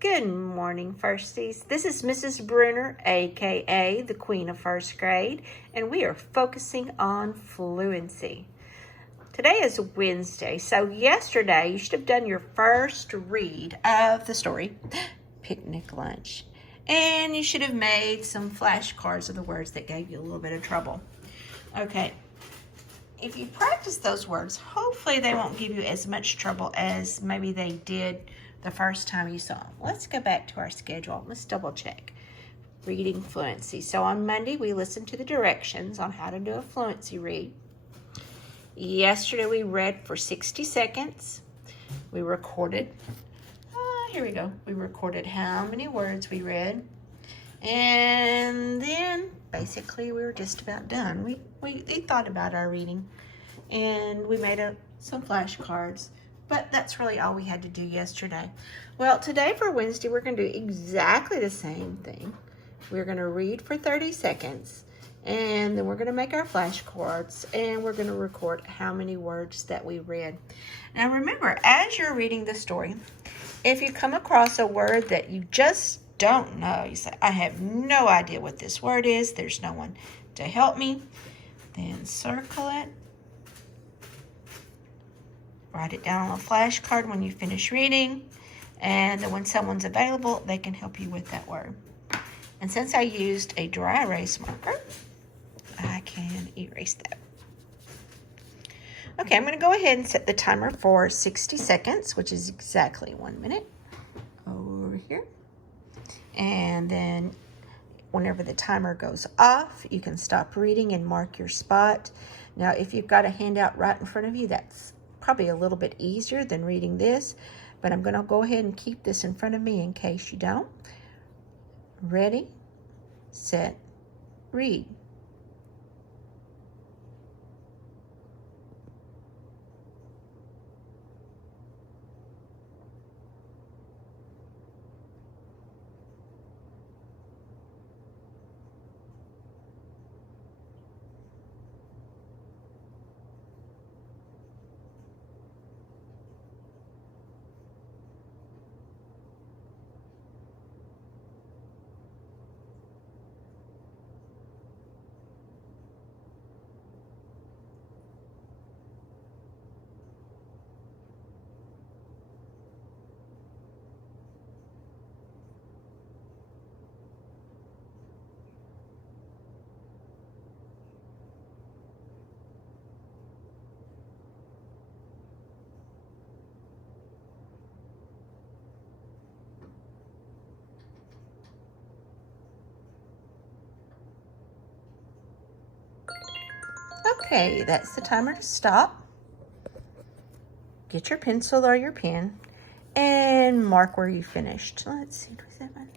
Good morning, firsties. This is Mrs. Bruner, aka the Queen of First Grade, and we are focusing on fluency. Today is Wednesday, so yesterday you should have done your first read of the story, Picnic Lunch, and you should have made some flashcards of the words that gave you a little bit of trouble. Okay, if you practice those words, hopefully they won't give you as much trouble as maybe they did the first time you saw them. Let's go back to our schedule. Let's double check. Reading fluency. So on Monday, we listened to the directions on how to do a fluency read. Yesterday, we read for 60 seconds. We recorded, here we go. We recorded how many words we read. And then, basically, we were just about done. We thought about our reading, and we made some flashcards. But that's really all we had to do yesterday. Well, today for Wednesday, we're going to do exactly the same thing. We're going to read for 30 seconds, and then we're going to make our flashcards, and we're going to record how many words that we read. Now, remember, as you're reading the story, if you come across a word that you just don't know, you say, I have no idea what this word is, there's no one to help me, then circle it. Write it down on a flashcard when you finish reading, and then when someone's available, they can help you with that word. And since I used a dry erase marker, I can erase that. Okay, I'm going to go ahead and set the timer for 60 seconds, which is exactly 1 minute over here. And then whenever the timer goes off, you can stop reading and mark your spot. Now, if you've got a handout right in front of you, that's probably a little bit easier than reading this, but I'm going to go ahead and keep this in front of me in case you don't. Ready, set, read. Okay, that's the timer to stop. Get your pencil or your pen and mark where you finished. Let's see, 27,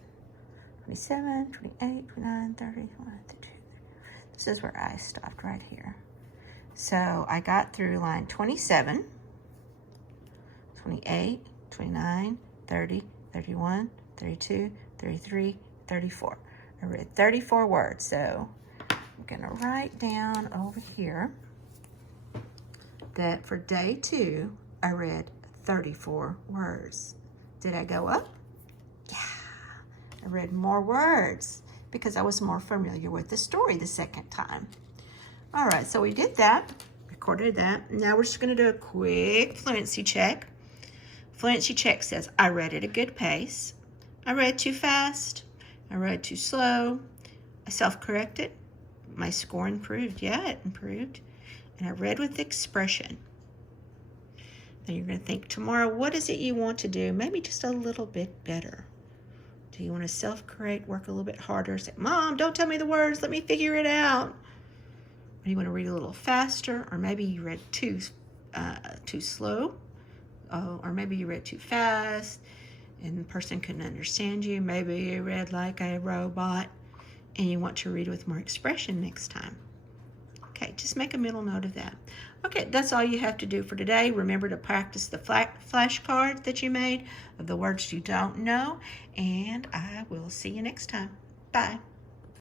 28, 29, 30, 31, 32. This is where I stopped right here. So I got through line 27, 28, 29, 30, 31, 32, 33, 34. I read 34 words, so I'm gonna write down over here that for day 2, I read 34 words. Did I go up? Yeah, I read more words because I was more familiar with the story the second time. All right, so we did that, recorded that. Now we're just gonna do a quick fluency check. Fluency check says, I read at a good pace. I read too fast. I read too slow. I self-corrected. My score improved. Yeah, it improved. And I read with expression. Then you're going to think tomorrow, what is it you want to do? Maybe just a little bit better. Do you want to self-correct, work a little bit harder? Say, Mom, don't tell me the words. Let me figure it out. Or you want to read a little faster, or maybe you read too slow, or maybe you read too fast, and the person couldn't understand you. Maybe you read like a robot, and you want to read with more expression next time. Okay, just make a mental note of that. Okay, that's all you have to do for today. Remember to practice the flashcards that you made of the words you don't know, and I will see you next time. Bye.